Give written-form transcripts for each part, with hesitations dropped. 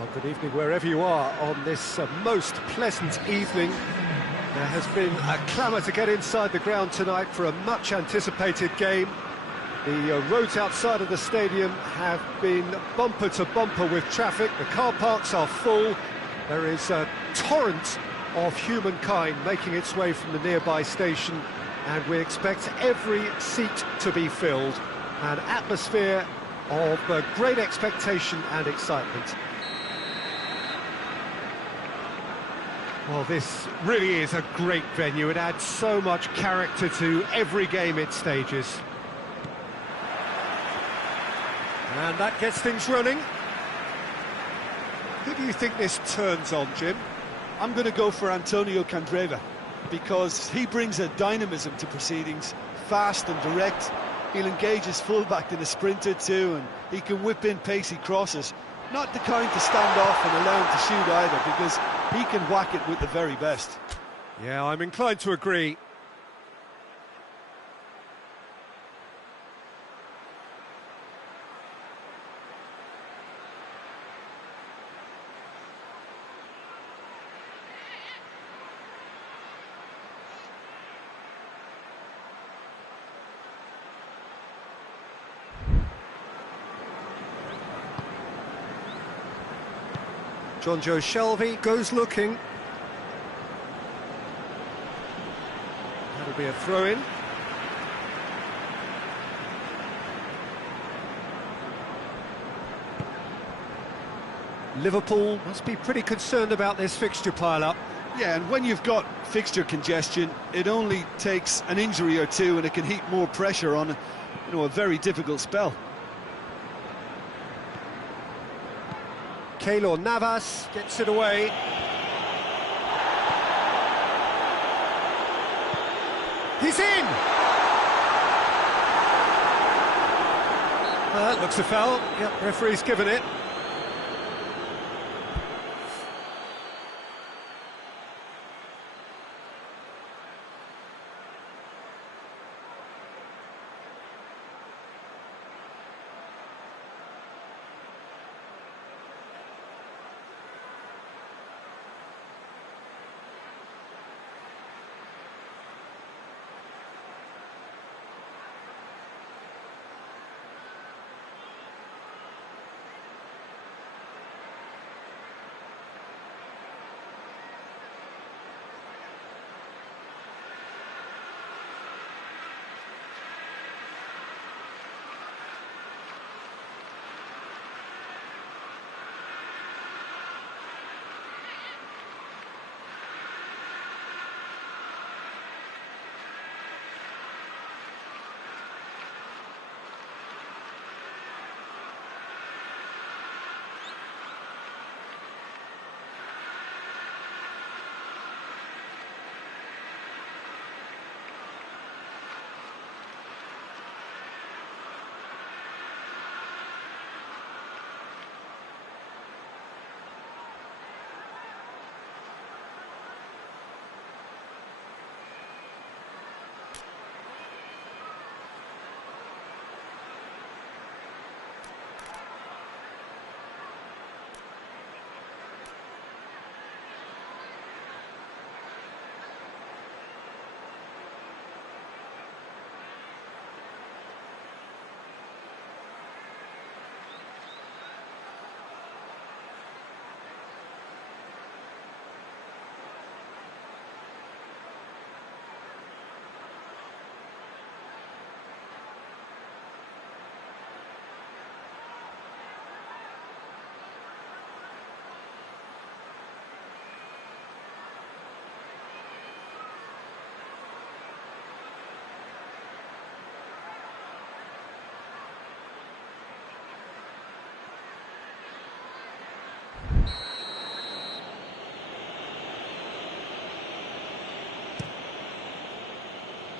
Well, good evening wherever you are on this most pleasant evening. There has been a clamour to get inside the ground tonight for a much-anticipated game. The roads outside of the stadium have been bumper to bumper with traffic. The car parks are full. There is a torrent of humankind making its way from the nearby station, and we expect every seat to be filled. An atmosphere of great expectation and excitement. Well, this really is a great venue. It adds so much character to every game it stages. And that gets things running. Who do you think this turns on, Jim? I'm going to go for Antonio Candreva, because he brings a dynamism to proceedings, fast and direct. He'll engage his fullback in a sprint or two, and he can whip in pacey crosses. Not the kind to stand off and allow him to shoot either, because he can whack it with the very best. Yeah, I'm inclined to agree. Jonjo Shelvey goes looking. That'll be a throw-in. Liverpool must be pretty concerned about this fixture pile-up. Yeah, and when you've got fixture congestion, it only takes an injury or two and it can heap more pressure on, a very difficult spell. Keylor Navas gets it away. He's in! That looks a foul. Yep, referee's given it.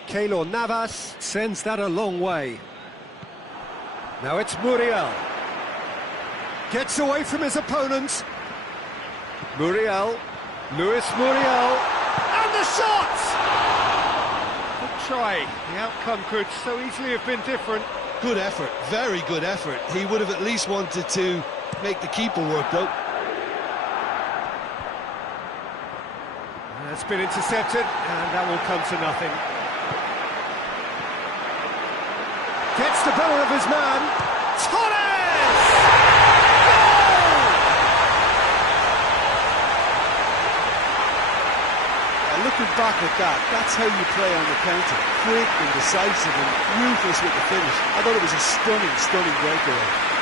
Keylor Navas sends that a long way. Now it's Muriel. Gets away from his opponents. Muriel. Luis Muriel. And the shot! Good try. The outcome could so easily have been different. Good effort, very good effort. He would have at least wanted to make the keeper work, though. It's been intercepted, and that will come to nothing. Gets the better of his man. Torres! Goal! Looking back at that, that's how you play on the counter. Quick and decisive and ruthless with the finish. I thought it was a stunning, stunning breakaway.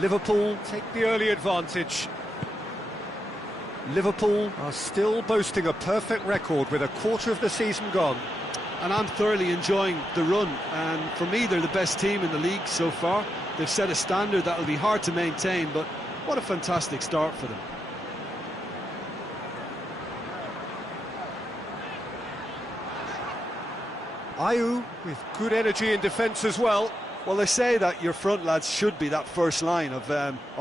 Liverpool take the early advantage. Liverpool are still boasting a perfect record with a quarter of the season gone. And I'm thoroughly enjoying the run, and for me they're the best team in the league so far. They've set a standard that will be hard to maintain, but what a fantastic start for them. Ayew with good energy in defence as well. Well, they say that your front lads should be that first line of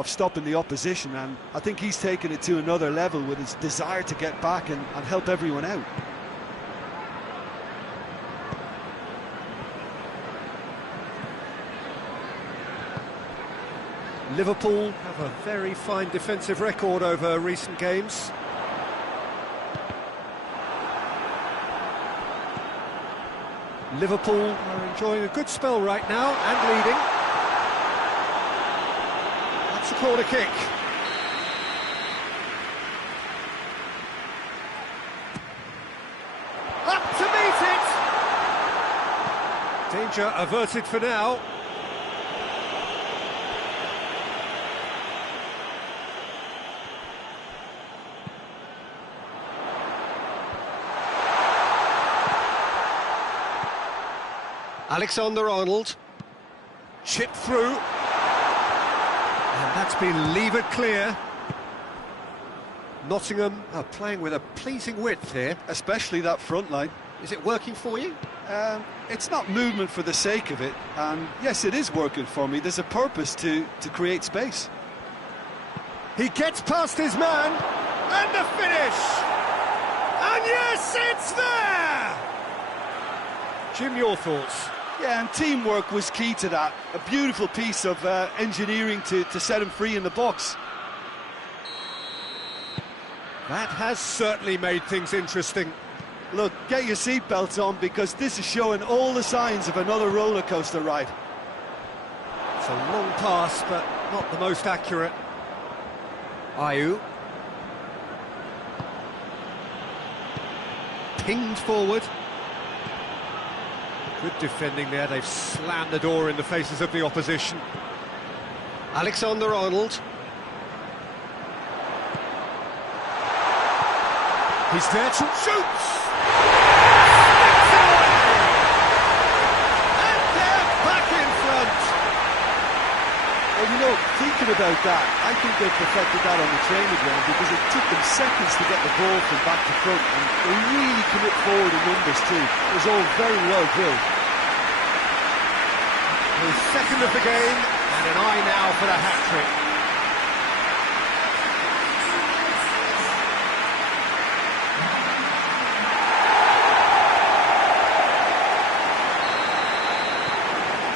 stopping the opposition, and I think he's taken it to another level with his desire to get back and help everyone out. Liverpool have a very fine defensive record over recent games. Liverpool are enjoying a good spell right now and leading. That's a corner kick. Up to meet it! Danger averted for now. Alexander-Arnold, chipped through, and that's been levered clear. Nottingham are playing with a pleasing width here. Especially that front line. Is it working for you? It's not movement for the sake of it, and yes, it is working for me. There's a purpose to create space. He gets past his man, and the finish! And yes, it's there! Jim, your thoughts? Yeah, and teamwork was key to that. A beautiful piece of engineering to set him free in the box. That has certainly made things interesting. Look, get your seatbelts on, because this is showing all the signs of another roller coaster ride. It's a long pass, but not the most accurate. Ayew. Pinged forward. Good defending there, they've slammed the door in the faces of the opposition. Alexander-Arnold. He's there to shoot! And they're back in front! Well, you know, thinking about that, I think they perfected that on the training ground, because it took them seconds to get the ball from back to front, and they really commit forward in numbers too. It was all very well drilled. His second of the game, and an eye now for the hat-trick.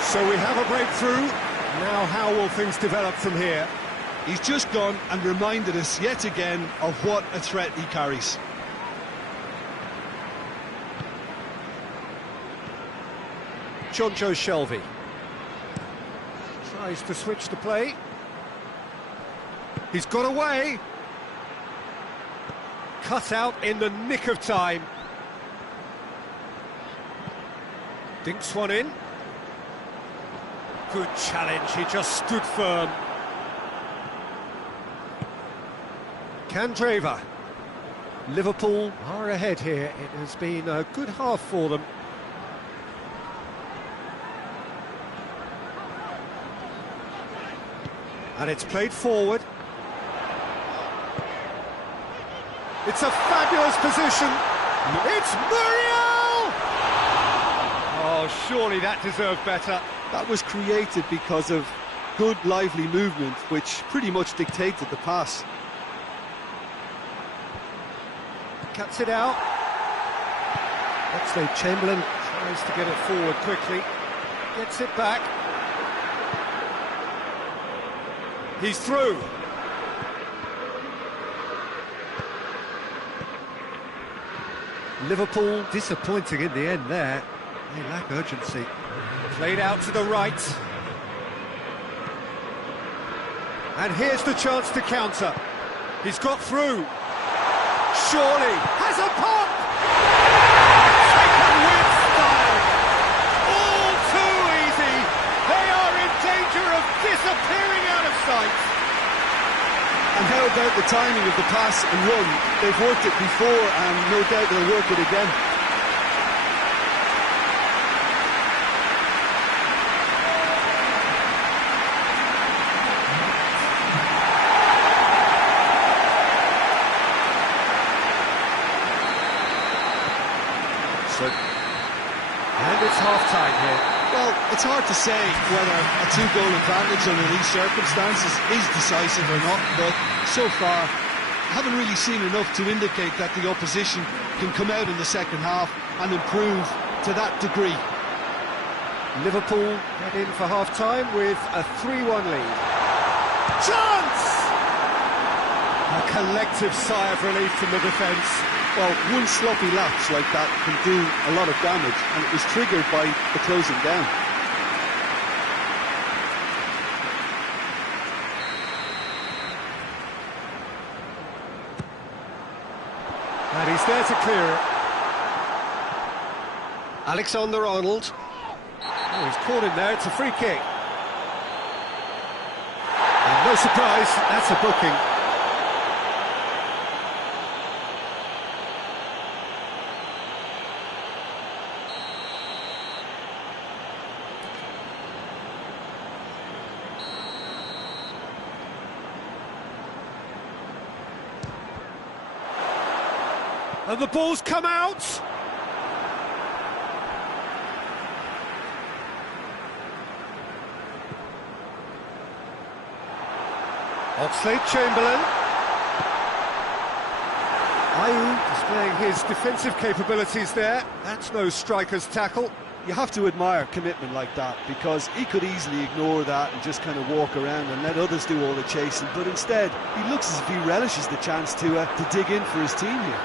So we have a breakthrough. Now how will things develop from here? He's just gone and reminded us yet again of what a threat he carries. Jonjo Shelvey tries to switch the play. He's got away. Cut out in the nick of time. Dinks one in. Good challenge, he just stood firm. Candreva. Liverpool are ahead here. It has been a good half for them. And it's played forward. It's a fabulous position. It's Muriel! Oh, surely that deserved better. That was created because of good, lively movement, which pretty much dictated the pass. Cuts it out. Oxlade-Chamberlain tries to get it forward quickly. Gets it back. He's through. Liverpool disappointing in the end there. They lack urgency. Played out to the right. And here's the chance to counter. He's got through. Surely has a pop! Taken with style. All too easy. They are in danger of disappearing out of sight. And how about the timing of the pass and run? They've worked it before and no doubt they'll work it again. And it's half-time here. Well, it's hard to say whether a two-goal advantage under these circumstances is decisive or not, but so far, I haven't really seen enough to indicate that the opposition can come out in the second half and improve to that degree. Liverpool head in for half-time with a 3-1 lead. Chance! A collective sigh of relief from the defence. Well, one sloppy lapse like that can do a lot of damage, and it was triggered by the closing down. And he's there to clear it. Alexander-Arnold. Oh, he's caught in there, it's a free kick. And no surprise, that's a booking. And the ball's come out. Oxlade-Chamberlain. Ayew displaying his defensive capabilities there. That's no striker's tackle. You have to admire commitment like that, because he could easily ignore that and just kind of walk around and let others do all the chasing, but instead he looks as if he relishes the chance to dig in for his team here.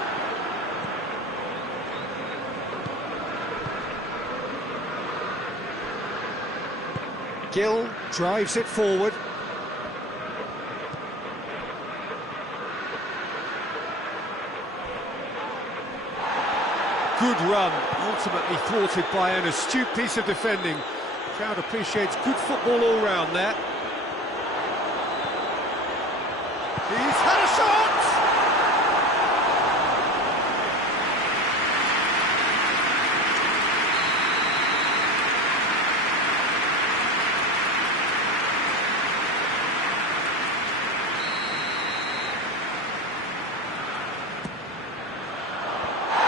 Gill drives it forward. Good run, ultimately thwarted by an astute piece of defending. The crowd appreciates good football all round there. He's had a shot!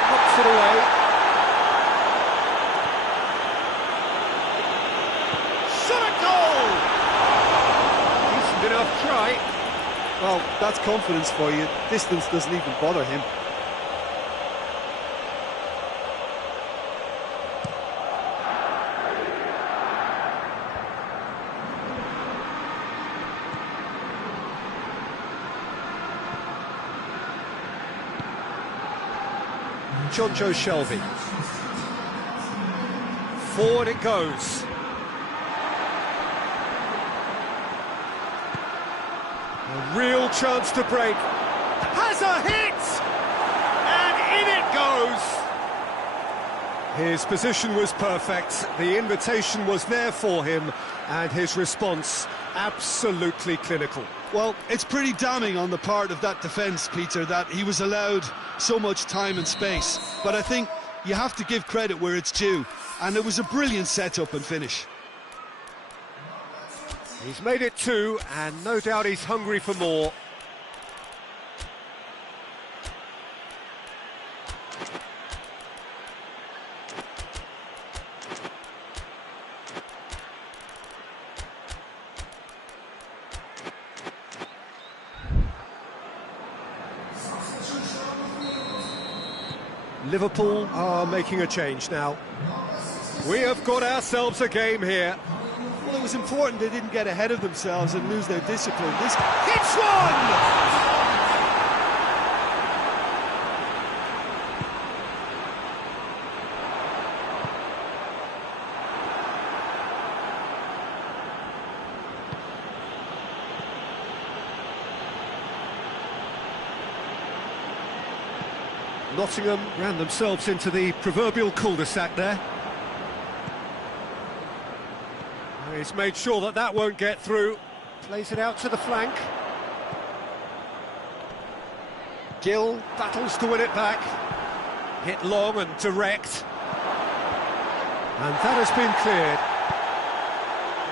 Knocks it away. Shot a goal! Decent enough try. Well, that's confidence for you. Distance doesn't even bother him. John Joe Shelby. Forward it goes. A real chance to break. Has a hit! And in it goes! His position was perfect, the invitation was there for him, and his response absolutely clinical. Well, it's pretty damning on the part of that defence, Peter, that he was allowed so much time and space. But I think you have to give credit where it's due, and it was a brilliant setup and finish. He's made it 2, and no doubt he's hungry for more. Liverpool are making a change now. We have got ourselves a game here. Well, it was important they didn't get ahead of themselves and lose their discipline. This hits one! Nottingham ran themselves into the proverbial cul-de-sac there. He's made sure that that won't get through. Plays it out to the flank. Gill battles to win it back. Hit long and direct. And that has been cleared.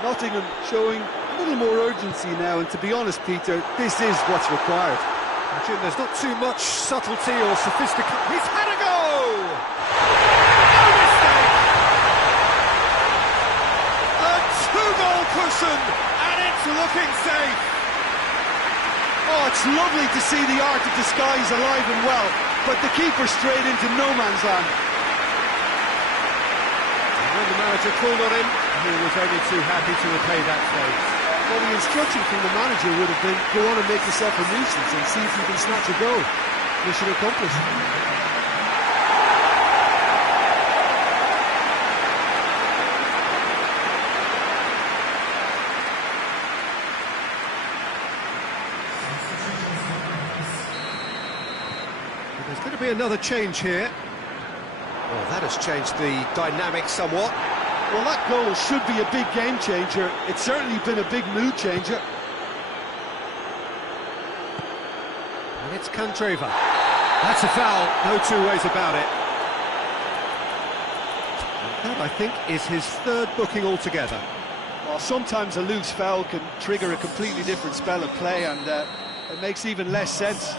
Nottingham showing a little more urgency now, and to be honest, Peter, this is what's required. Jim, there's not too much subtlety or sophistication. He's had a go! No mistake! A 2-goal cushion, and it's looking safe. Oh, it's lovely to see the art of disguise alive and well, but the keeper straight into no man's land. And when the manager called on him, he was only too happy to repay that save. Well, the instruction from the manager would have been, go on and make yourself a nuisance and see if you can snatch a goal. Mission accomplished. There's going to be another change here. Well, that has changed the dynamic somewhat. Well, that goal should be a big game changer. It's certainly been a big mood changer. And it's Candreva. That's a foul, no two ways about it. And that, I think, is his third booking altogether. Well, sometimes a loose foul can trigger a completely different spell of play, and it makes even less sense.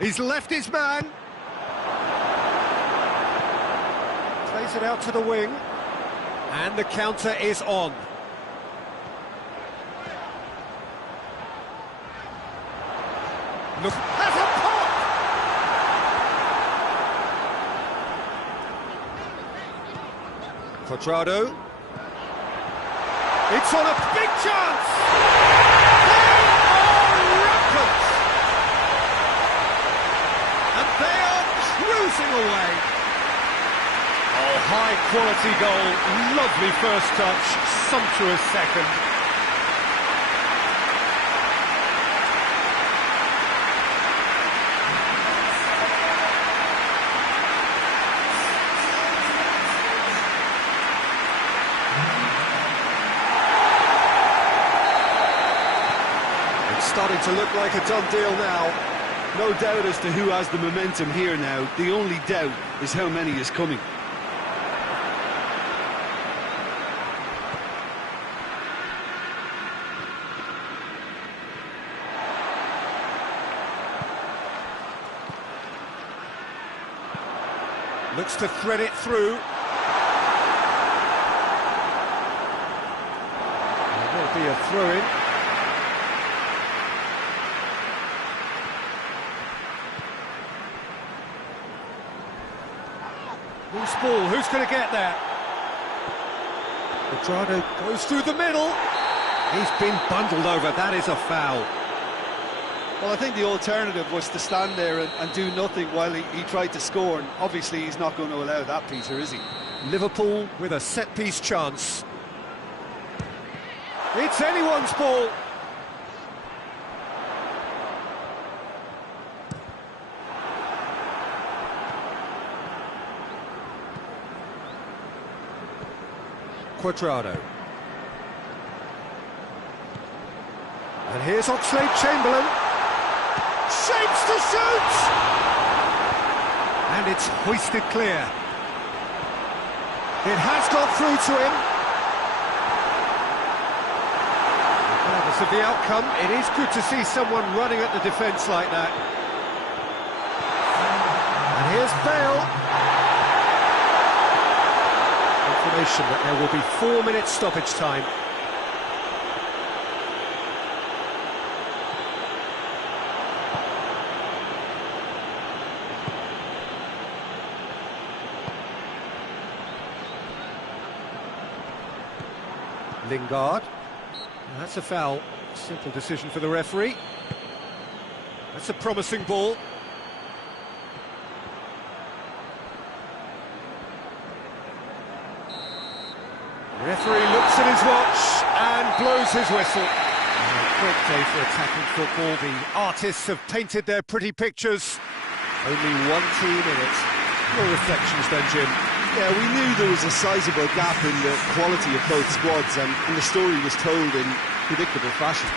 He's left his man. Plays it out to the wing. And the counter is on. Look, has a pop! Quadrado. It's on a big chance! Away. Oh, high quality goal, lovely first touch, sumptuous second. It's starting to look like a done deal now. No doubt as to who has the momentum here now. The only doubt is how many is coming. Looks to thread it through. There will be a throw-in. Loose ball, who's going to get that? The Quadrado goes through the middle. He's been bundled over. That is a foul. Well, I think the alternative was to stand there and do nothing while he tried to score, and obviously he's not going to allow that, Peter, is he? Liverpool with a set-piece chance. It's anyone's ball. Quadrado. And here's Oxlade-Chamberlain. Shapes to shoot! And it's hoisted clear. It has got through to him. Regardless of the outcome, it is good to see someone running at the defence like that. And here's Bale. Information that there will be 4 minutes stoppage time. Lingard. That's a foul. Simple decision for the referee. That's a promising ball. The referee looks at his watch and blows his whistle. A great day for attacking football. The artists have painted their pretty pictures. Only one team in it. No reflections then, Jim. Yeah, we knew there was a sizable gap in the quality of both squads, and the story was told in predictable fashion.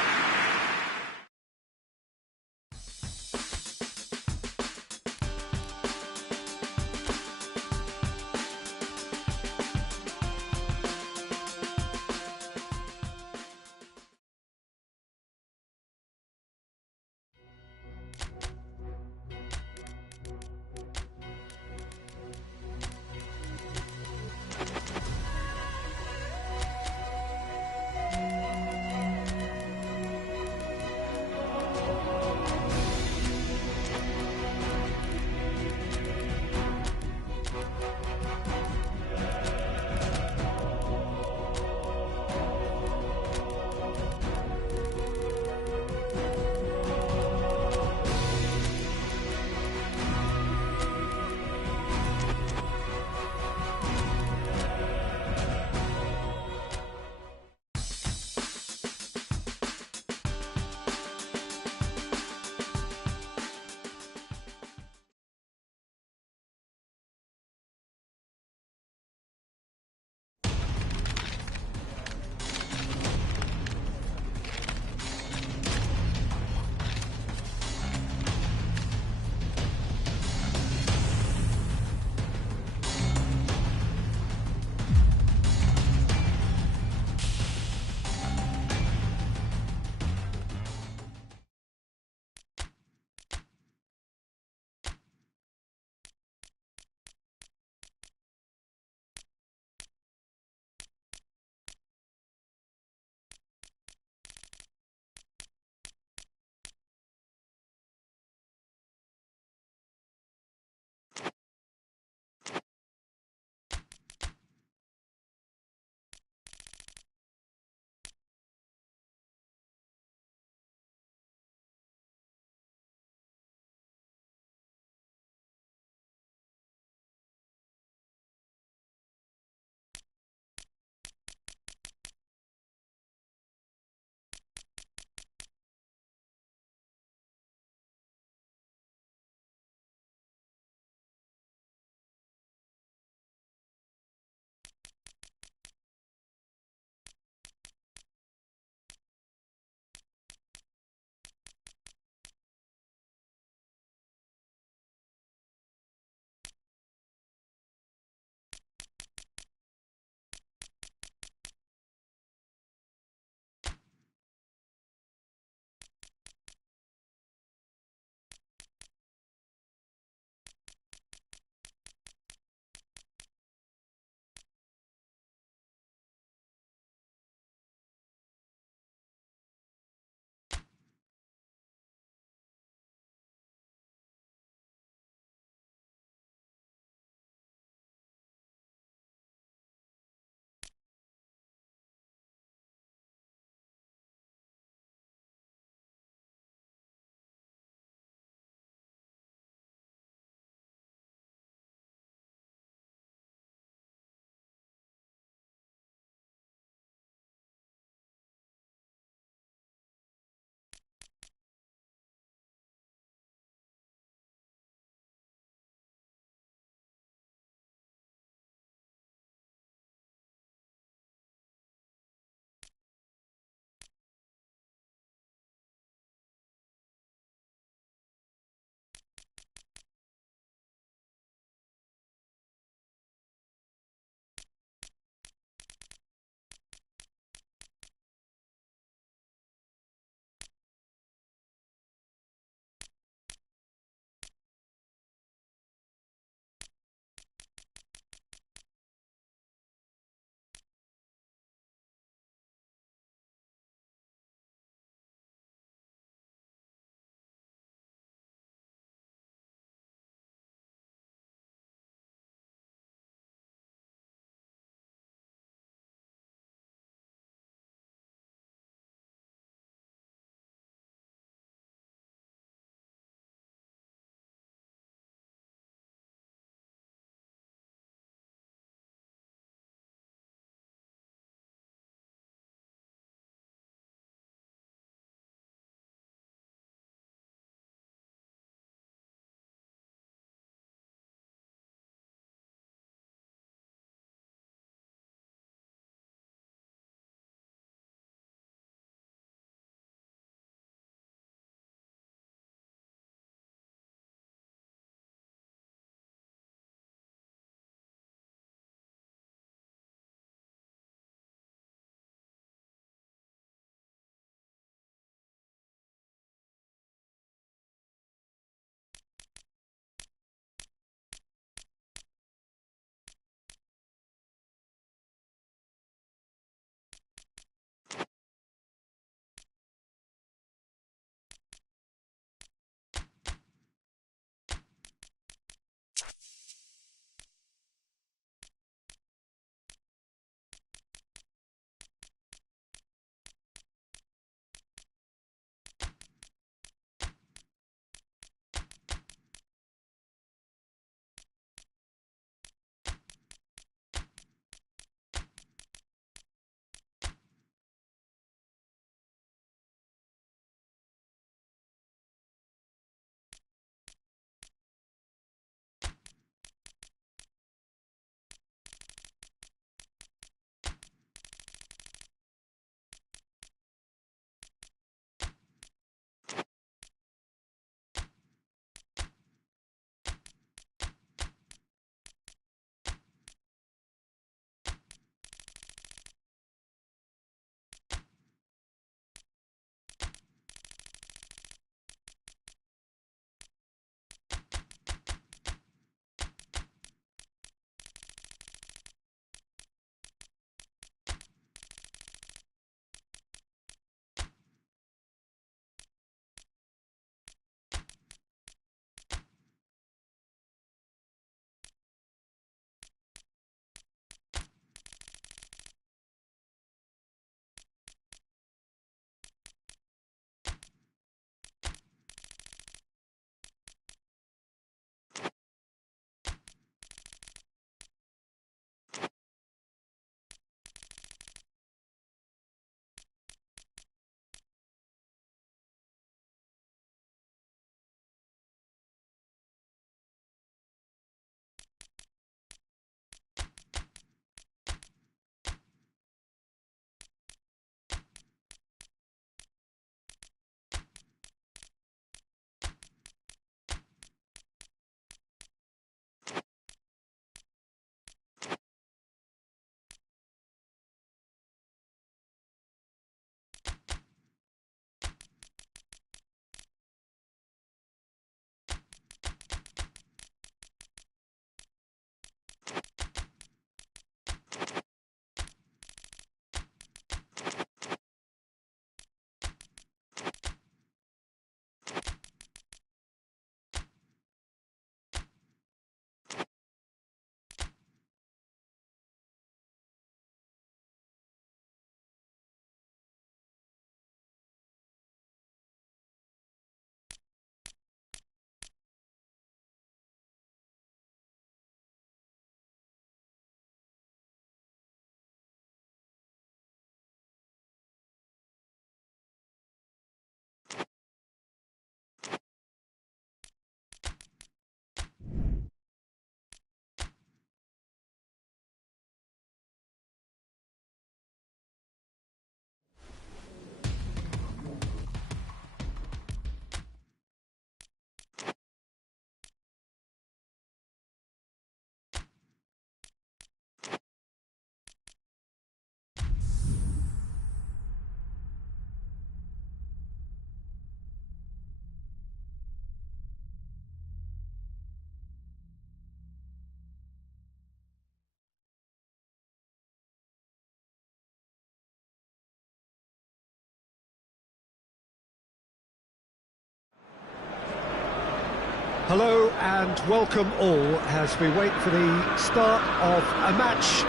Hello and welcome all as we wait for the start of a match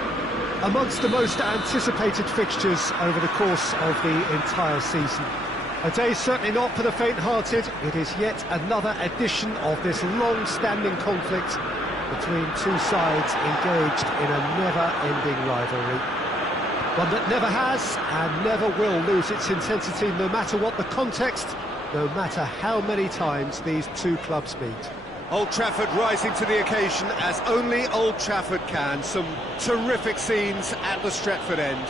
amongst the most anticipated fixtures over the course of the entire season. A day certainly not for the faint-hearted. It is yet another edition of this long-standing conflict between two sides engaged in a never-ending rivalry. One that never has and never will lose its intensity, no matter what the context, no matter how many times these two clubs meet. Old Trafford rising to the occasion as only Old Trafford can. Some terrific scenes at the Stretford end.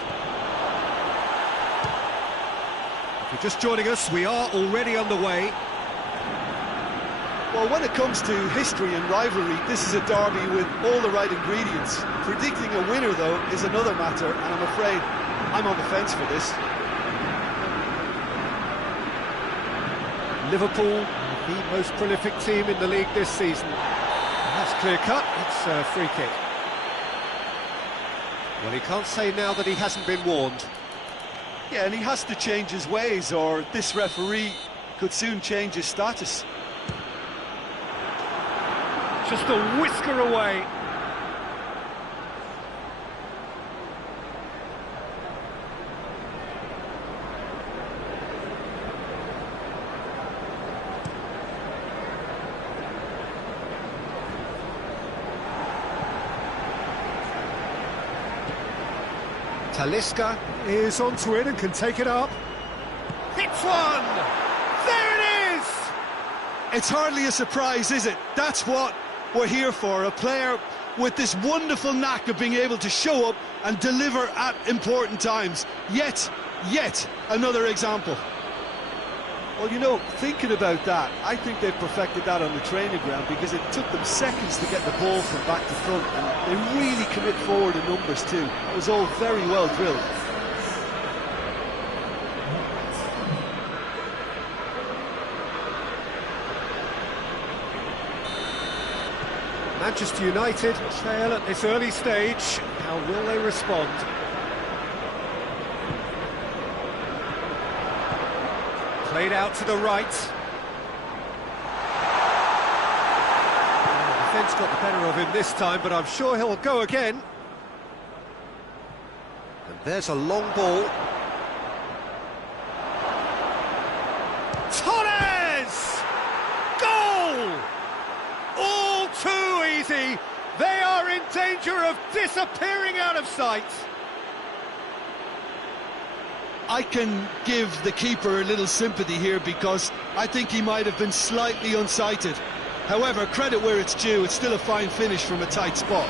If you're just joining us, we are already underway. Well, when it comes to history and rivalry, this is a derby with all the right ingredients. Predicting a winner, though, is another matter, and I'm afraid I'm on the fence for this. Liverpool, the most prolific team in the league this season. That's clear-cut, it's a free kick. Well, he can't say now that he hasn't been warned. Yeah, and he has to change his ways, or this referee could soon change his status. Just a whisker away. Talisca is onto it and can take it up. Hits one! There it is! It's hardly a surprise, is it? That's what we're here for, a player with this wonderful knack of being able to show up and deliver at important times. Yet another example. Well, you know, thinking about that, I think they've perfected that on the training ground because it took them seconds to get the ball from back to front, and they really commit forward in numbers too. It was all very well drilled. Manchester United trail at this early stage. How will they respond? Played out to the right. The defence got the better of him this time, but I'm sure he'll go again. And there's a long ball. Torres! Goal! All too easy. They are in danger of disappearing out of sight. I can give the keeper a little sympathy here because I think he might have been slightly unsighted. However, credit where it's due, it's still a fine finish from a tight spot.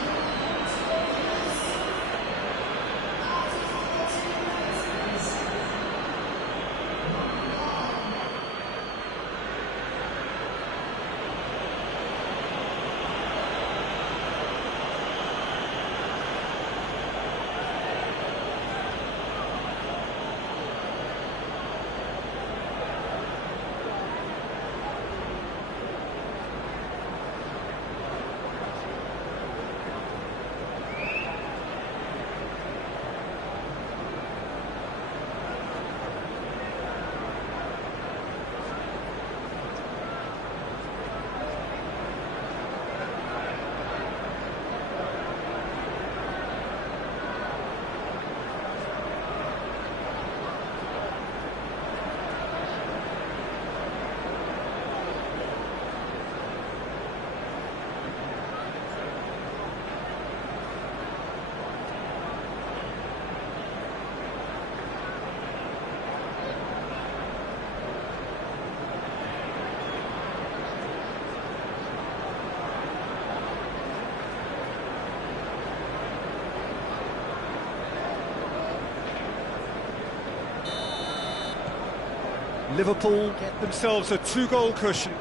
Liverpool get themselves a two-goal cushion.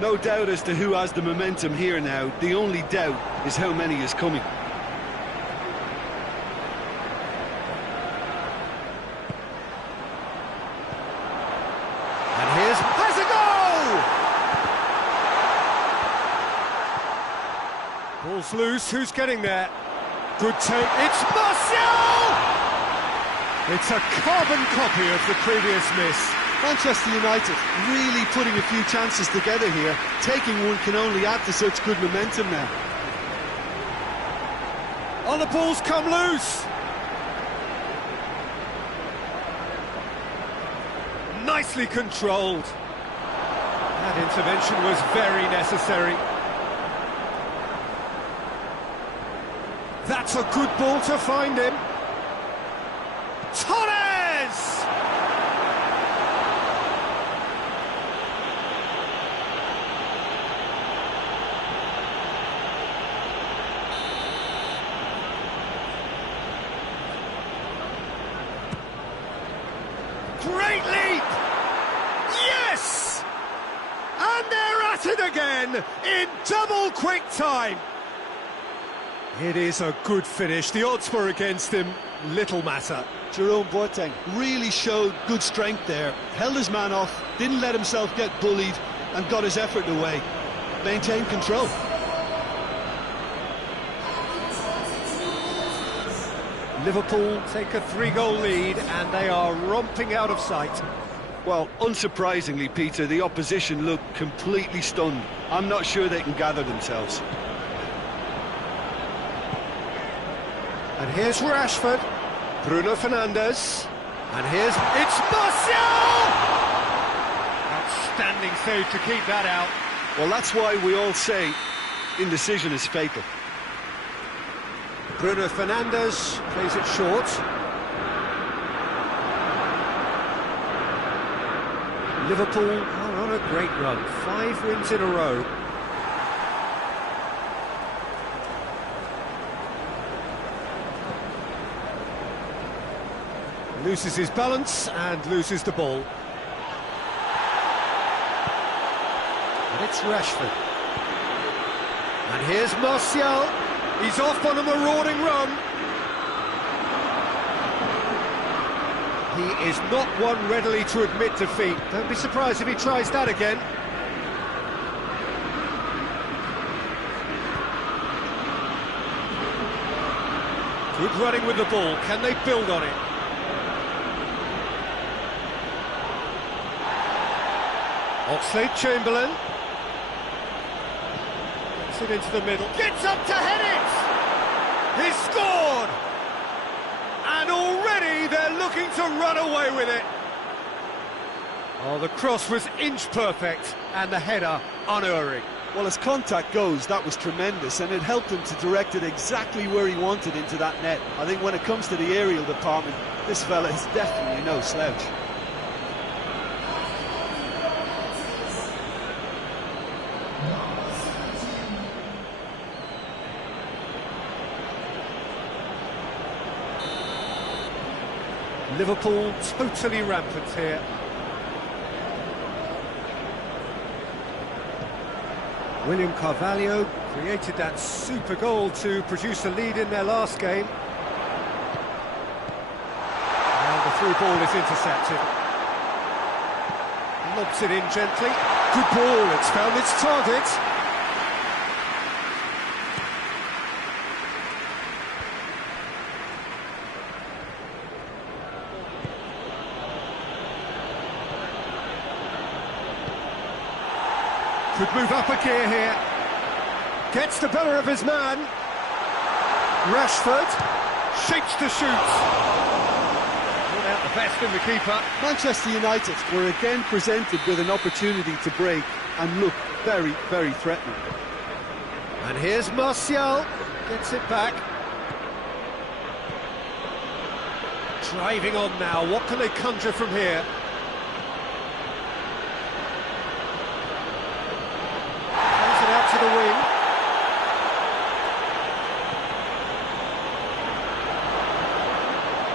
No doubt as to who has the momentum here now. The only doubt is how many is coming. And here's... has a goal! Ball's loose, who's getting there? Good take, it's Martial! It's a carbon copy of the previous miss. Manchester United really putting a few chances together here. Taking one can only add to such good momentum now. Oh, the ball's come loose. Nicely controlled. That intervention was very necessary. That's a good ball to find him. Torres! Great leap! Yes! And they're at it again in double quick time. It is a good finish. The odds were against him. Little matter. Jerome Boateng really showed good strength there. Held his man off, didn't let himself get bullied, and got his effort away. Maintained control. Liverpool take a 3-goal lead and they are romping out of sight. Well, unsurprisingly, Peter, the opposition look completely stunned. I'm not sure they can gather themselves. And here's Rashford, Bruno Fernandes, and it's Martial! Outstanding save to keep that out. Well, that's why we all say indecision is fatal. Bruno Fernandes plays it short. Liverpool are on a great run, 5 wins in a row. Loses his balance and loses the ball. And it's Rashford. And here's Martial. He's off on a marauding run. He is not one readily to admit defeat. Don't be surprised if he tries that again. Good running with the ball. Can they build on it? Oxlade-Chamberlain. Gets it into the middle. Gets up to head it! He's scored! And already they're looking to run away with it. Oh, the cross was inch perfect and the header unerring. Well, as contact goes, that was tremendous, and it helped him to direct it exactly where he wanted into that net. I think when it comes to the aerial department, this fella is definitely no slouch. Liverpool totally rampant here. William Carvalho created that super goal to produce a lead in their last game. And the through ball is intercepted. Lobs it in gently. Good ball, it's found its target. Could move up a gear here. Gets the better of his man. Rashford shapes to shoot. Not out the best in the keeper. Manchester United were again presented with an opportunity to break and look very, very threatening. And here's Martial. Gets it back. Driving on now. What can they conjure from here? To the wing.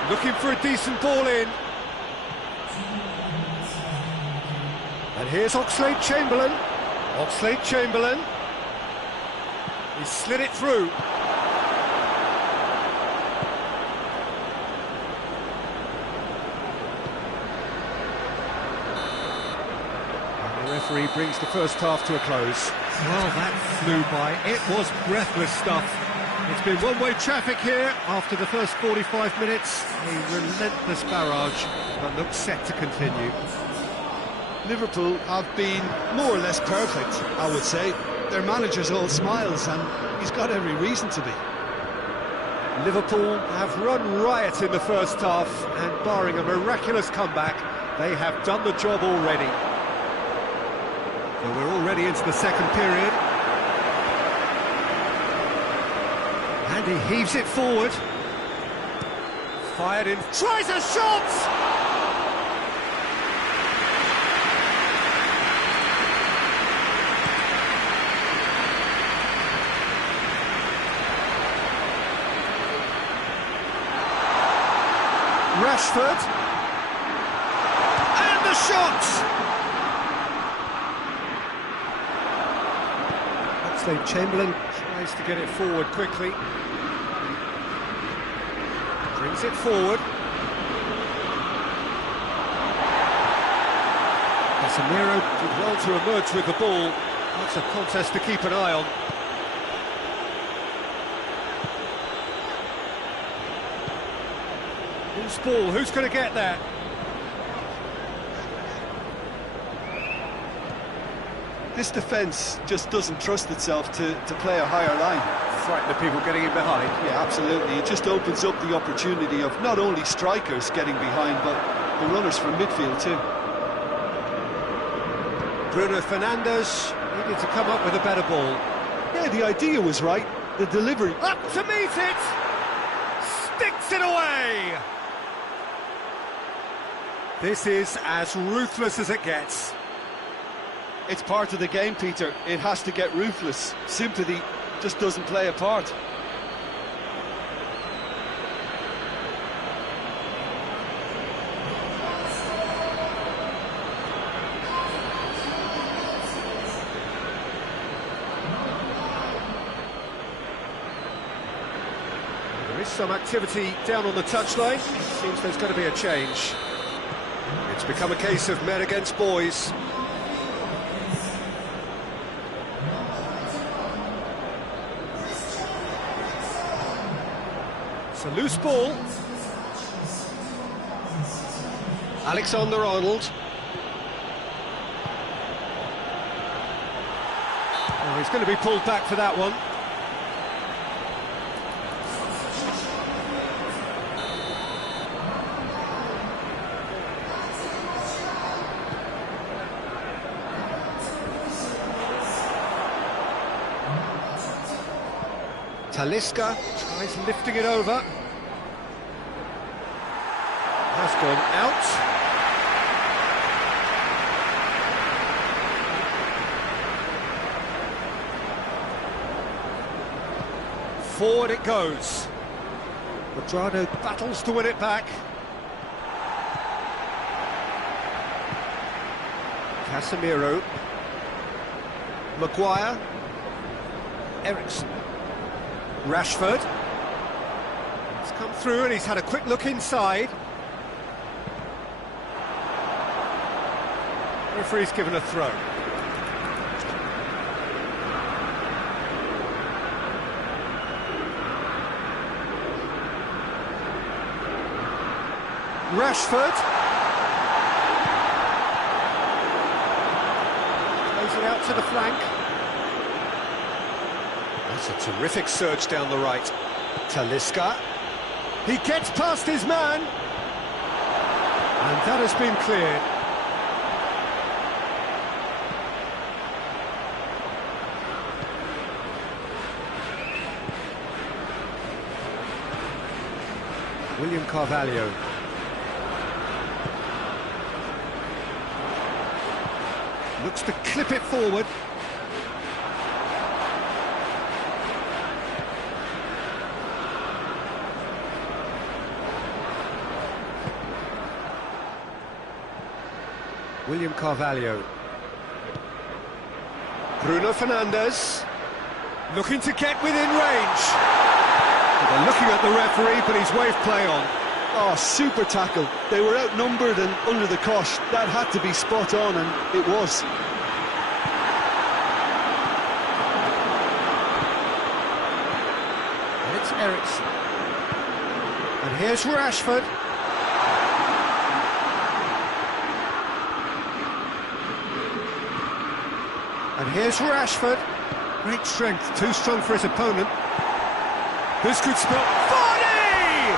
Looking for a decent ball in. And here's Oxlade-Chamberlain. Oxlade-Chamberlain. He slid it through. And the referee brings the first half to a close. Well, that flew by. It was breathless stuff. It's been one-way traffic here after the first 45 minutes. A relentless barrage, but looks set to continue. Liverpool have been more or less perfect, I would say. Their manager's all smiles, and he's got every reason to be. Liverpool have run riot in the first half, and barring a miraculous comeback, they have done the job already. So we're already into the second period. And he heaves it forward. Fired in, tries a shot! Rashford, and the shot! Oxlade-Chamberlain tries to get it forward quickly. Brings it forward. Casemiro did well to emerge with the ball. That's a contest to keep an eye on. Loose ball, who's going to get there? This defence just doesn't trust itself to play a higher line. Frighten the people getting in behind. Yeah, absolutely. It just opens up the opportunity of not only strikers getting behind, but the runners from midfield too. Bruno Fernandes needed to come up with a better ball. Yeah, the idea was right. The delivery... Up to meet it! Sticks it away! This is as ruthless as it gets. It's part of the game, Peter. It has to get ruthless. Sympathy just doesn't play a part. There is some activity down on the touchline. Seems there's going to be a change. It's become a case of men against boys. It's a loose ball. Alexander-Arnold. Oh, he's going to be pulled back for that one. Talisca tries lifting it over. Has gone out. Forward it goes. Quadrado battles to win it back. Casemiro. Maguire. Ericsson. Rashford. He's come through and he's had a quick look inside. Referee's given a throw. Rashford. Plays it out to the flank. That's a terrific surge down the right. Talisca. He gets past his man. And that has been cleared. William Carvalho. Looks to clip it forward. William Carvalho. Bruno Fernandes. Looking to get within range. They're looking at the referee, but he's waved play on. Oh, super tackle. They were outnumbered and under the cosh. That had to be spot on, and it was. And it's Ericsson. And here's Rashford. And here's Rashford. Great strength, too strong for his opponent. This could spell... Vardy!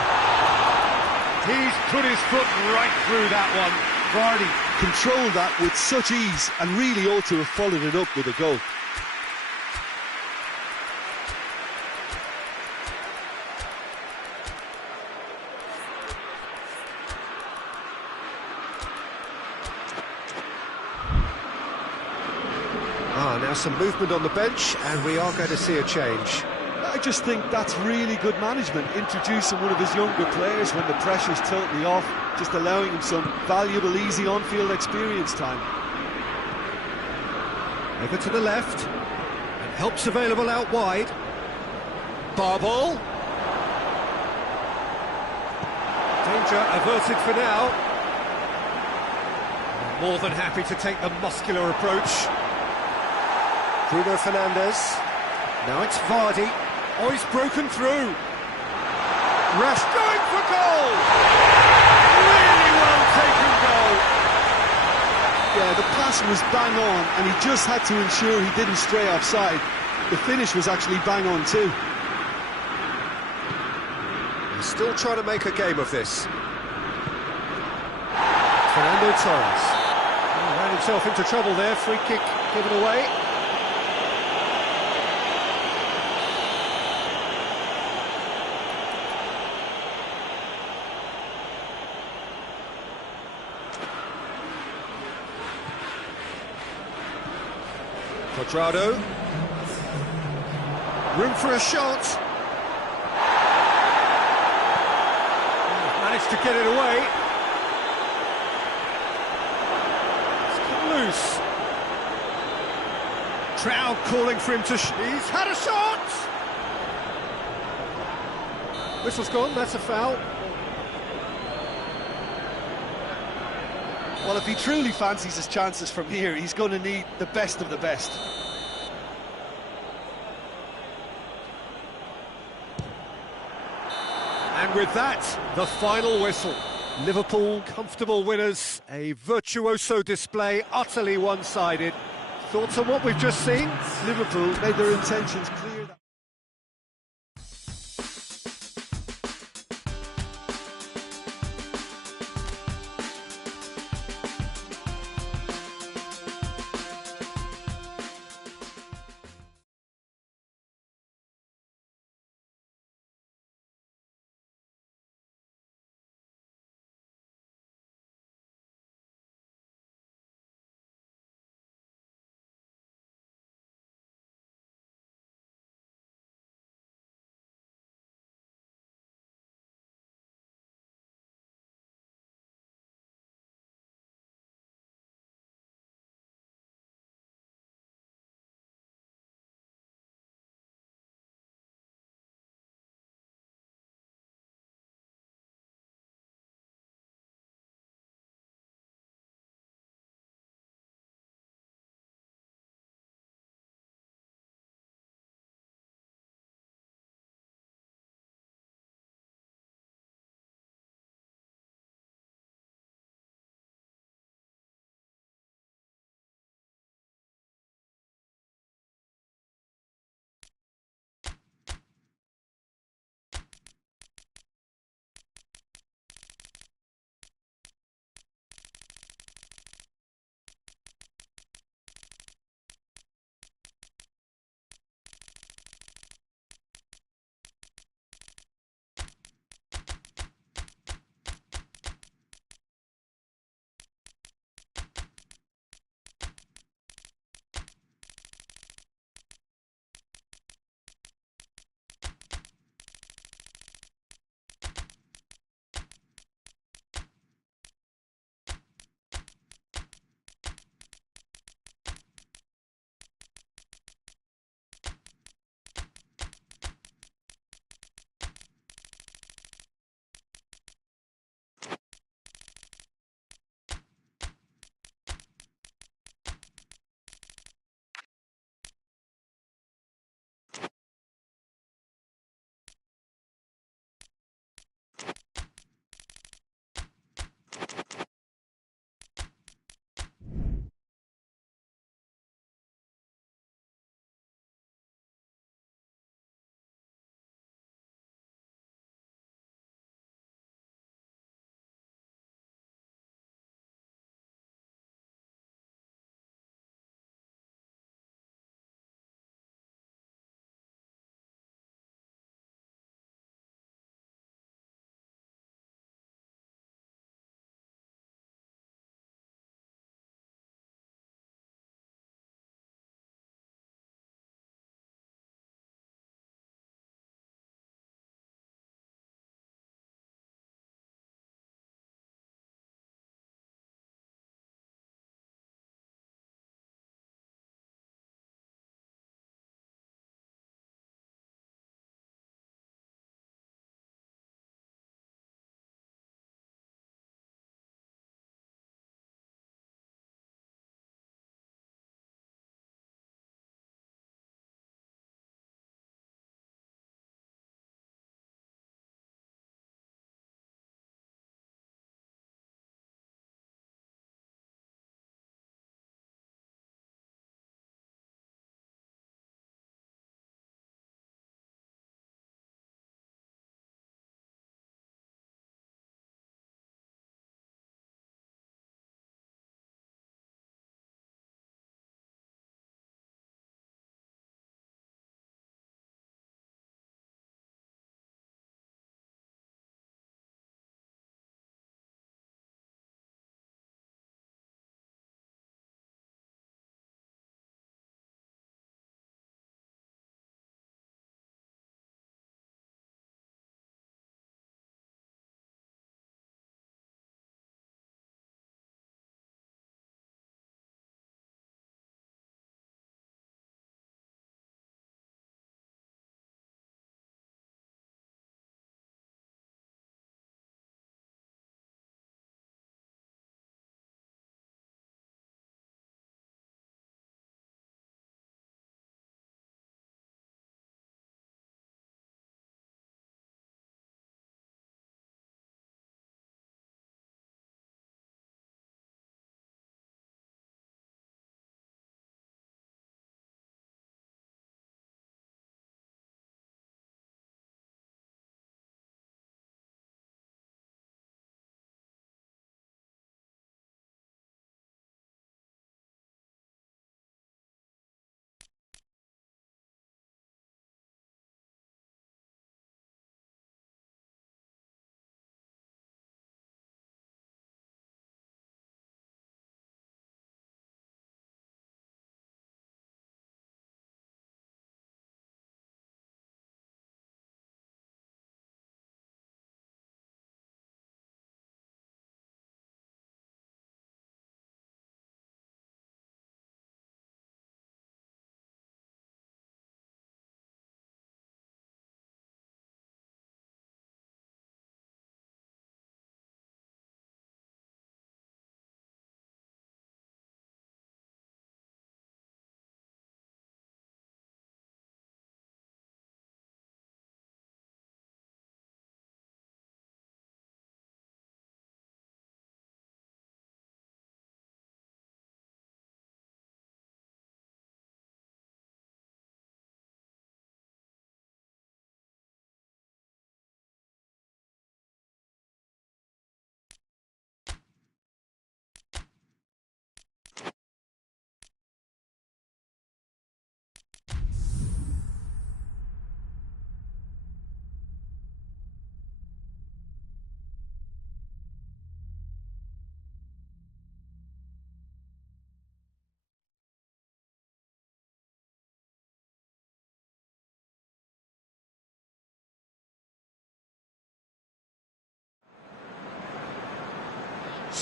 He's put his foot right through that one. Vardy controlled that with such ease and really ought to have followed it up with a goal. Now some movement on the bench, and we are going to see a change. I just think that's really good management, introducing one of his younger players when the pressure's totally off, just allowing him some valuable, easy on-field experience time. Over to the left, and help's available out wide. Barball. Danger averted for now. More than happy to take the muscular approach. Bruno Fernandes. Now it's Vardy. Oh, he's broken through. Rash going for goal! Really well taken goal. Yeah, the pass was bang on, and he just had to ensure he didn't stray offside. The finish was actually bang on too. He's still trying to make a game of this. Fernando Torres. He ran himself into trouble there. Free kick given away. Quadrado. Room for a shot. Managed to get it away. It's come loose. Crowd calling for him to... He's had a shot! Whistle's gone, that's a foul. Well, if he truly fancies his chances from here, he's going to need the best of the best. And with that, the final whistle. Liverpool, comfortable winners, a virtuoso display, utterly one-sided. Thoughts on what we've just seen? Liverpool made their intentions clear.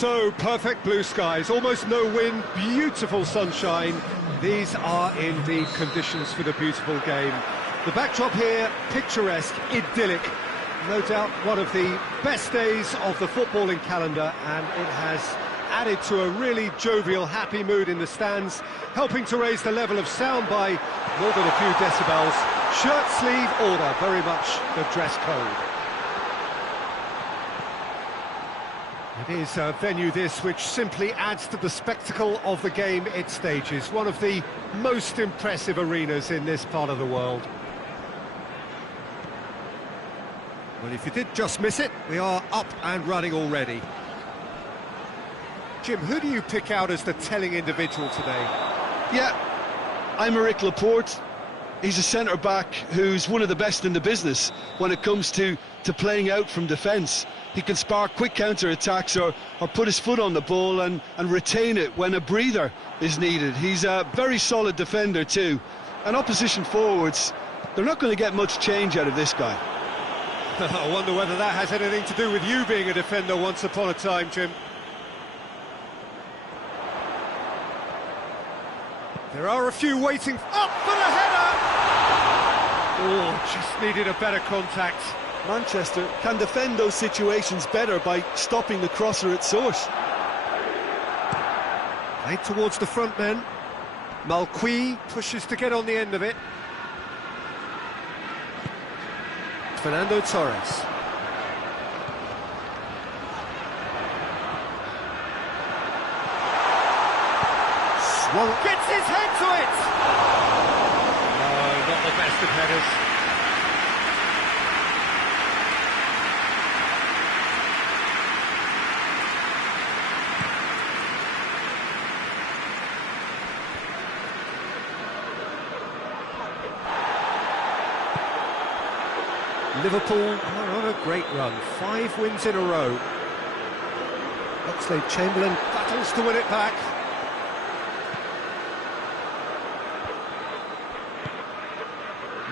So, perfect blue skies, almost no wind, beautiful sunshine. These are indeed conditions for the beautiful game. The backdrop here, picturesque, idyllic. No doubt one of the best days of the footballing calendar, and it has added to a really jovial, happy mood in the stands, helping to raise the level of sound by more than a few decibels. Shirt sleeve order, very much the dress code. It is a venue this which simply adds to the spectacle of the game it stages. One of the most impressive arenas in this part of the world. Well, if you did just miss it, we are up and running already. Jim, who do you pick out as the telling individual today? Yeah, Aymeric Laporte. He's a centre-back who's one of the best in the business when it comes to playing out from defence. He can spark quick counter-attacks or put his foot on the ball and retain it when a breather is needed. He's a very solid defender too. And opposition forwards, they're not going to get much change out of this guy. I wonder whether that has anything to do with you being a defender once upon a time, Jim. There are a few waiting up for the header! Oh, just needed a better contact. Manchester can defend those situations better by stopping the crosser at source. Played towards the front men. Malqui pushes to get on the end of it. Fernando Torres. Swung. Gets his head to it! No, not the best of headers. Liverpool are on a great run, 5 wins in a row. Oxlade-Chamberlain battles to win it back.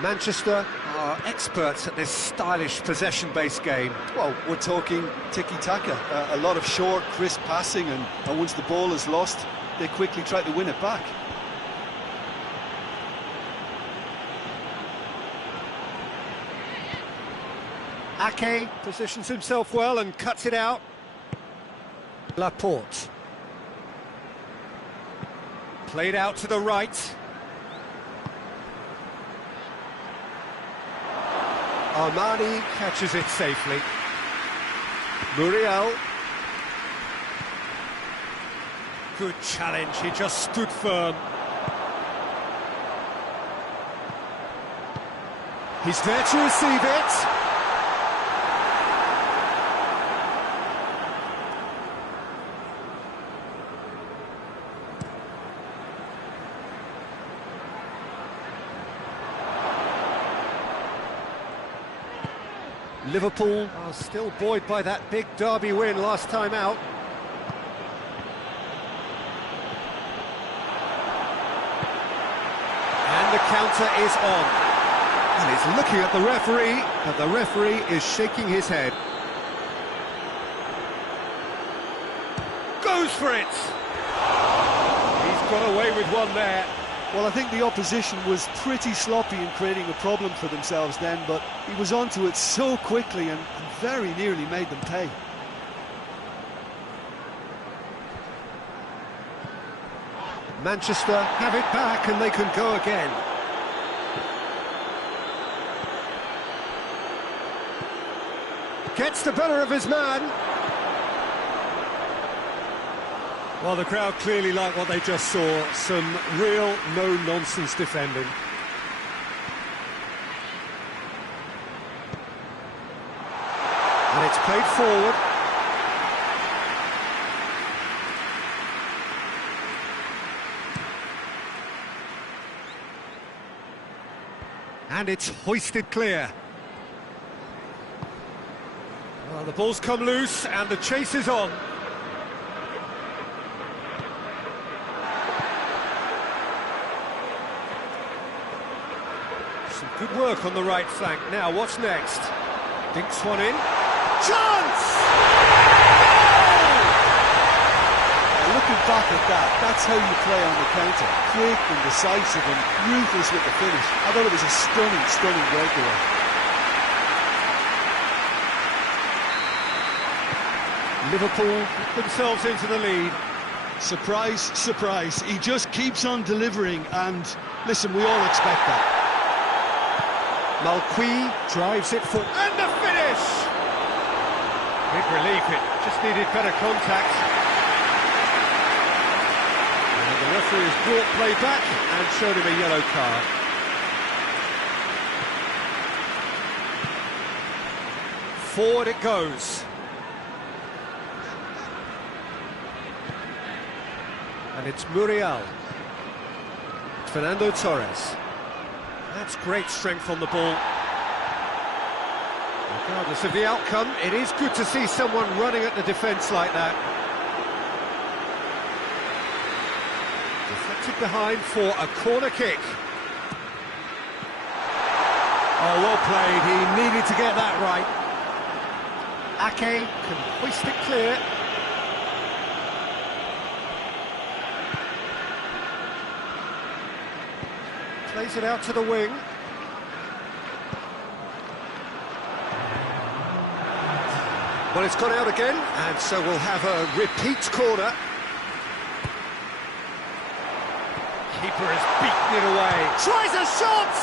Manchester are experts at this stylish possession-based game. Well, we're talking tiki-taka, a lot of short, crisp passing, and once the ball is lost, they quickly try to win it back. Ake positions himself well and cuts it out. Laporte. Played out to the right. Armani catches it safely. Muriel. Good challenge, he just stood firm. He's there to receive it. Liverpool are still buoyed by that big derby win last time out. And the counter is on. And he's looking at the referee, but the referee is shaking his head. Goes for it! He's got away with one there. Well, I think the opposition was pretty sloppy in creating a problem for themselves then, but he was onto it so quickly and very nearly made them pay. Manchester have it back and they can go again. Gets the better of his man. Well, the crowd clearly like what they just saw. Some real no-nonsense defending. And it's played forward. And it's hoisted clear. Well, the ball's come loose and the chase is on. Some good work on the right flank. Now, what's next? Dinks one in. Chance! Goal! looking back at that, that's how you play on the counter. Quick and decisive and ruthless with the finish. I thought it was a stunning, stunning breakaway. Liverpool put themselves into the lead. Surprise, surprise. He just keeps on delivering, and listen, we all expect that. Malqui drives it for... and the finish! Big relief, it just needed better contact. And the referee has brought play back and showed him a yellow card. Forward it goes. And it's Muriel. Fernando Torres. That's great strength on the ball. Regardless of the outcome, it is good to see someone running at the defence like that. Deflected behind for a corner kick. Oh, well played. He needed to get that right. Ake can hoist it clear. Plays it out to the wing. Well, it's gone out again, and so we'll have a repeat corner. Keeper has beaten it away. Tries a shot!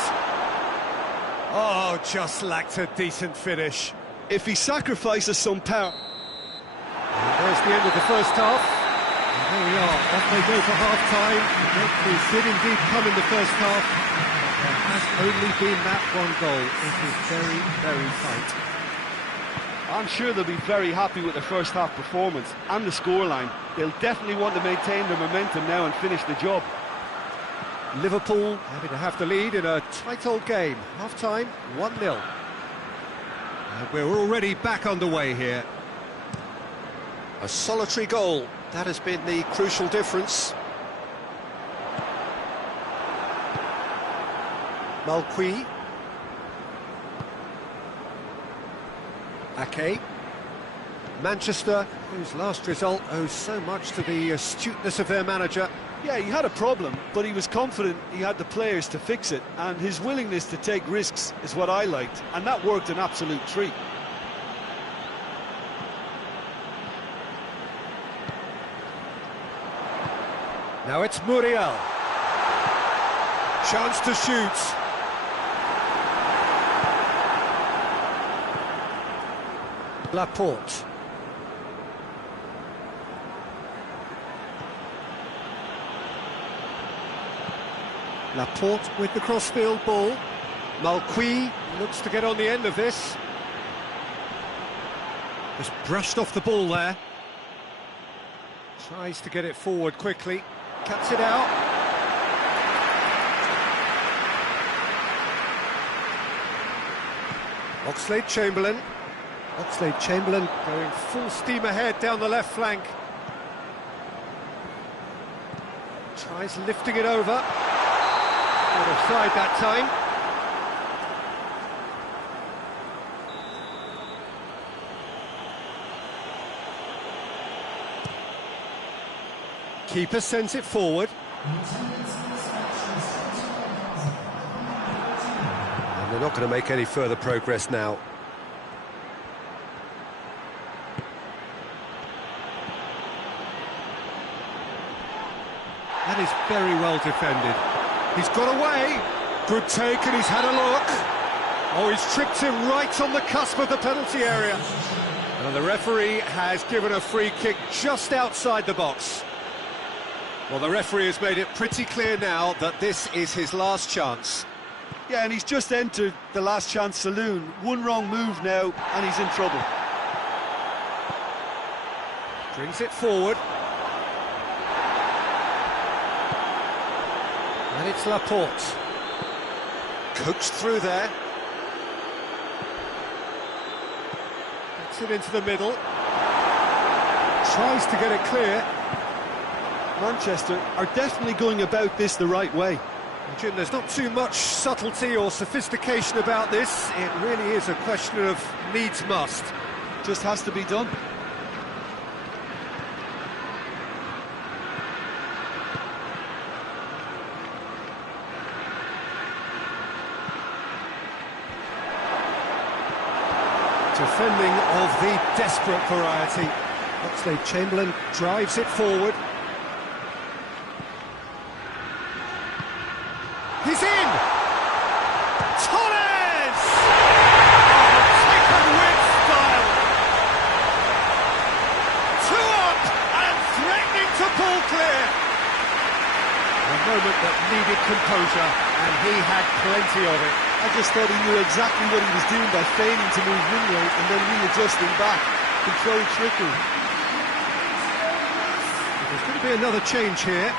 Oh, just lacked a decent finish. If he sacrifices some power... And there's the end of the first half. And there we are, off they go for half-time. The breakthrough did indeed come in the first half. There has only been that one goal. It is very, very tight. I'm sure they'll be very happy with their first half performance and the scoreline. They'll definitely want to maintain their momentum now and finish the job. Liverpool having to have the lead in a tight old game. Half-time, 1-0. And we're already back underway here. A solitary goal. That has been the crucial difference. Malqui. Ake. Manchester, whose last result owes so much to the astuteness of their manager. Yeah, he had a problem, but he was confident he had the players to fix it, and his willingness to take risks is what I liked, and that worked an absolute treat. Now it's Muriel. Chance to shoot. Laporte. Laporte with the crossfield ball. Malqui looks to get on the end of this. Just brushed off the ball there. Tries to get it forward quickly. Cuts it out. Oxlade-Chamberlain. Oxlade-Chamberlain going full steam ahead down the left flank. Tries lifting it over. Not offside that time. Keeper sends it forward. And they're not going to make any further progress now. That is very well defended. He's got away. Good take, and he's had a look. Oh, he's tripped him right on the cusp of the penalty area. And the referee has given a free kick just outside the box. Well, the referee has made it pretty clear now that this is his last chance. Yeah, and he's just entered the last chance saloon. One wrong move now, and he's in trouble. Brings it forward. And it's Laporte. Coaxed through there. Gets it into the middle. Tries to get it clear. Manchester are definitely going about this the right way. Jim, there's not too much subtlety or sophistication about this. It really is a question of needs must. Just has to be done. Defending of the desperate variety. Oxlade-Chamberlain drives it forward. He's in! Torres! Oh, taken with style! Two up and threatening to pull clear! A moment that needed composure, and he had plenty of it. I just thought he knew exactly what he was doing by feigning to move wing rate and then readjusting back. Controlled trickery. There's going to be another change here.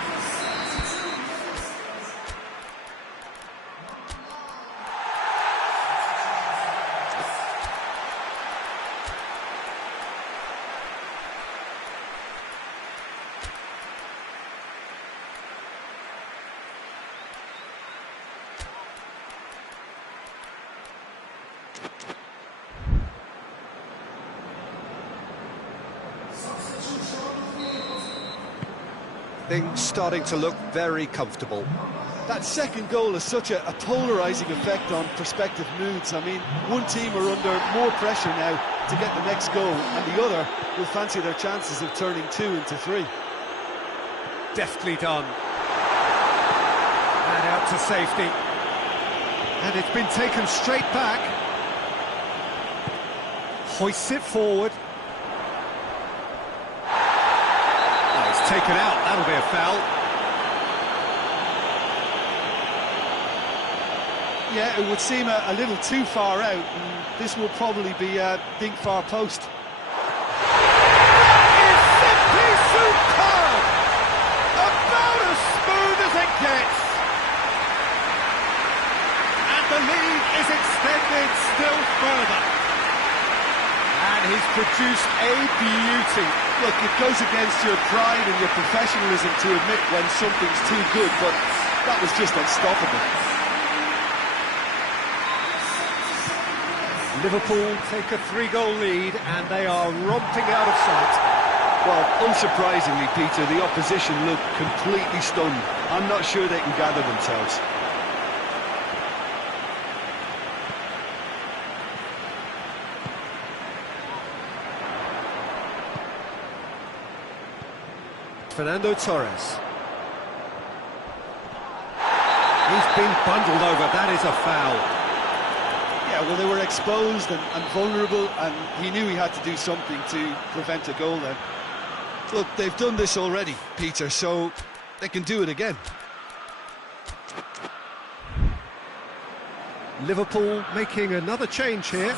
Things starting to look very comfortable. That second goal has such a polarising effect on prospective moods. I mean, one team are under more pressure now to get the next goal, and the other will fancy their chances of turning 2 into 3. Deftly done. And out to safety. And it's been taken straight back. Hoists it forward. Taken out, that'll be a foul. Yeah, it would seem a little too far out, and this will probably be a dink far post. It's simply superb! About as smooth as it gets! And the lead is extended still further. And he's produced a beauty. Look, it goes against your pride and your professionalism to admit when something's too good, but that was just unstoppable. Liverpool take a 3-goal lead and they are romping out of sight. Well, unsurprisingly, Peter, the opposition look completely stunned. I'm not sure they can gather themselves. Fernando Torres. He's been bundled over, that is a foul. Yeah, well, they were exposed and vulnerable, and he knew he had to do something to prevent a goal then. Look, they've done this already, Peter, so they can do it again. Liverpool making another change here.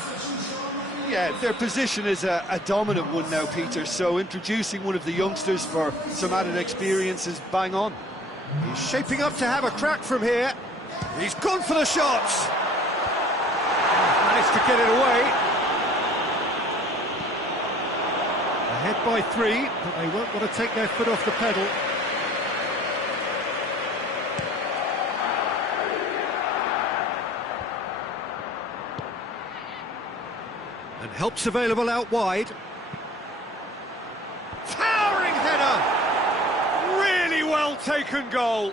Yeah, their position is a dominant one now, Peter, so introducing one of the youngsters for some added experience is bang on. He's shaping up to have a crack from here. He's gone for the shots. Managed to get it away. Ahead by 3, but they won't want to take their foot off the pedal. And help's available out wide. Towering header! Really well taken goal.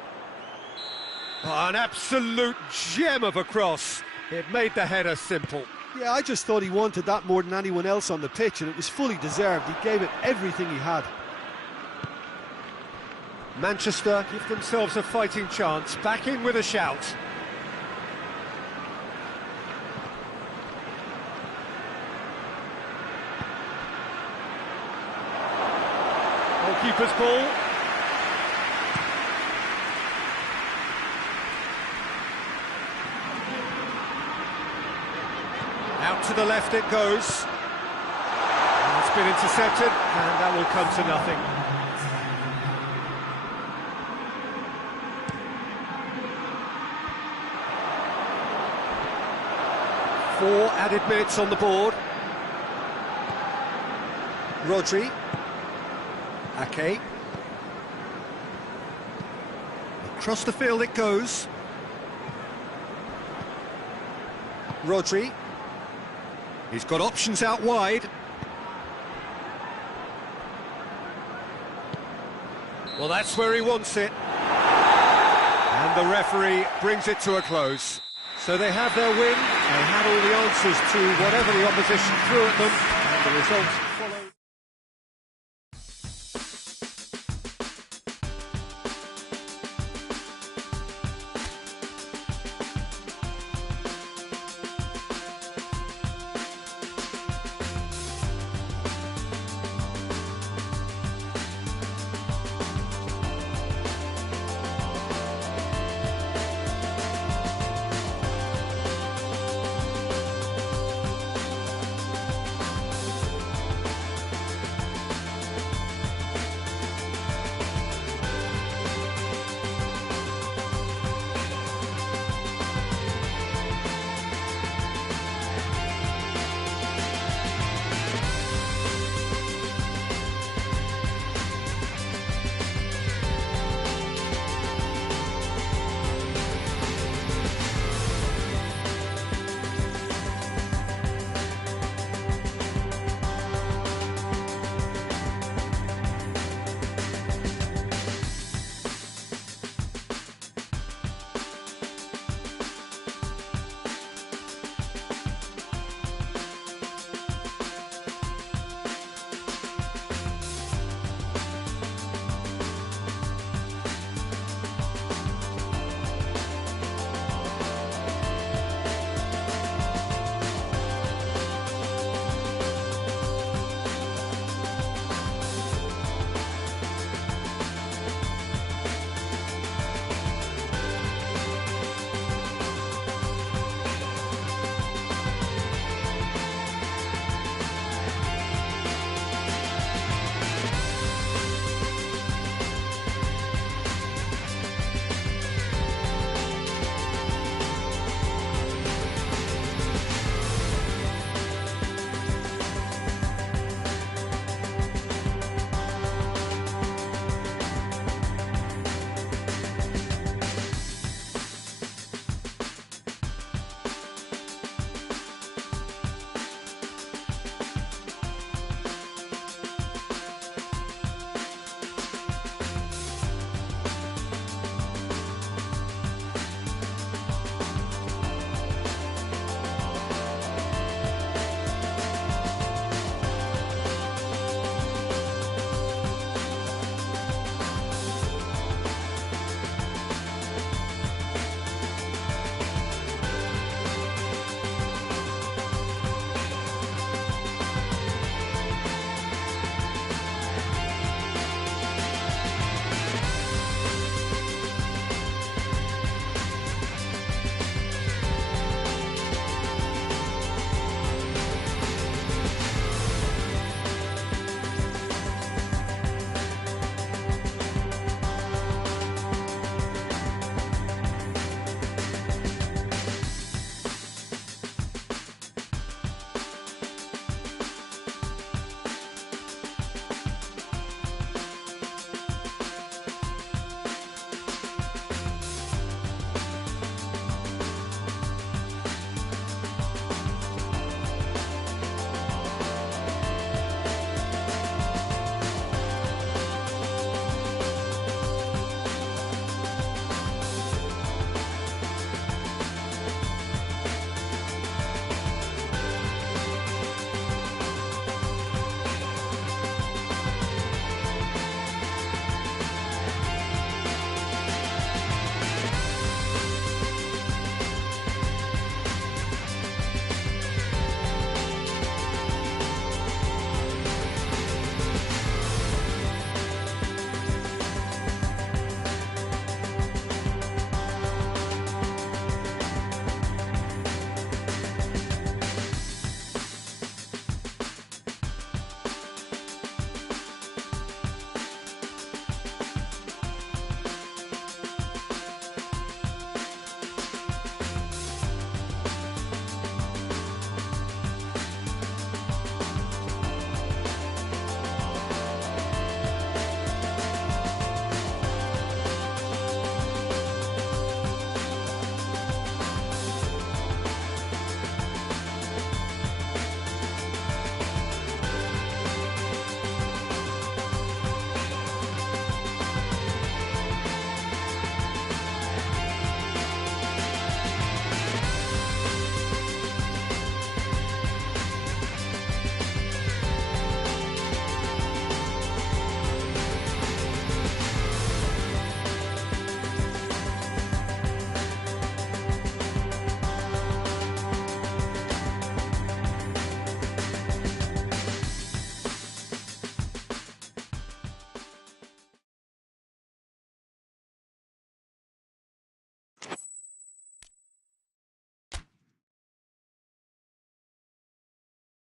Oh, an absolute gem of a cross. It made the header simple. Yeah, I just thought he wanted that more than anyone else on the pitch, and it was fully deserved. He gave it everything he had. Manchester give themselves a fighting chance. Back in with a shout. Goalkeeper's ball. Out to the left it goes. And it's been intercepted, and that will come to nothing. Four added minutes on the board. Rodri. Ake. Across the field it goes. Rodri. He's got options out wide. Well, that's where he wants it. And the referee brings it to a close. So they have their win. They had all the answers to whatever the opposition threw at them, and the result followed.